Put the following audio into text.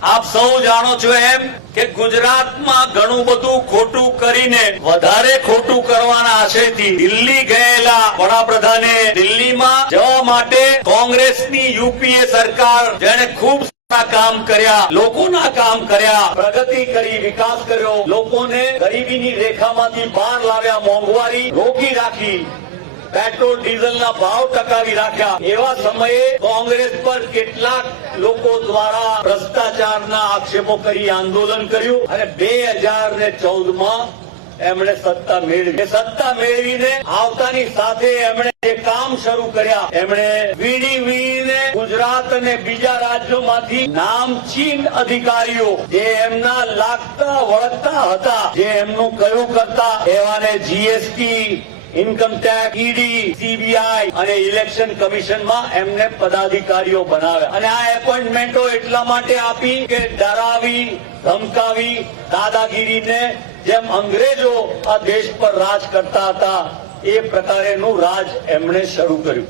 આપ સૌ જાણો છો એમ કે ગુજરાતમાં ઘણું બધું ખોટું કરીને વધારે ખોટું કરવાના આશયથી દિલ્હી ગયેલા વડાપ્રધાને દિલ્હીમાં જવા માટે કોંગ્રેસની યુપીએ સરકાર જેણે ખૂબ કામ કર્યા, લોકોના કામ કર્યા, પ્રગતિ કરી, વિકાસ કર્યો, લોકોને ગરીબીની રેખામાંથી બહાર લાવ્યા, મોંઘવારી રોકી રાખી, પેટ્રોલ ડીઝલના ભાવ ટકાવી રાખ્યા. એવા સમયે કોંગ્રેસ પર કેટલાક લોકો દ્વારા ભ્રષ્ટાચારના આક્ષેપો કરી આંદોલન કર્યું અને 2014માં એમણે સત્તા મેળવી. સત્તા મેળવીને આવતાની સાથે એમણે જે કામ શરૂ કર્યા, એમણે વીણીને ગુજરાત અને બીજા રાજ્યોમાંથી નામચીન અધિકારીઓ જે એમના લાગતા વળગતા હતા, જે એમનું કયું કરતા, એવાને GST, income tax, ED, CBI અને ઇલેક્શન કમિશનમાં એમને પદાધિકારીઓ બનાવ્યા. અને આ એપોઇન્ટમેન્ટો એટલા માટે આપી કે ડરાવી, ધમકાવી, દાદાગીરીને જેમ અંગ્રેજો આ દેશ પર રાજ કરતા હતા એ પ્રકારેનું રાજ એમણે શરૂ કર્યું.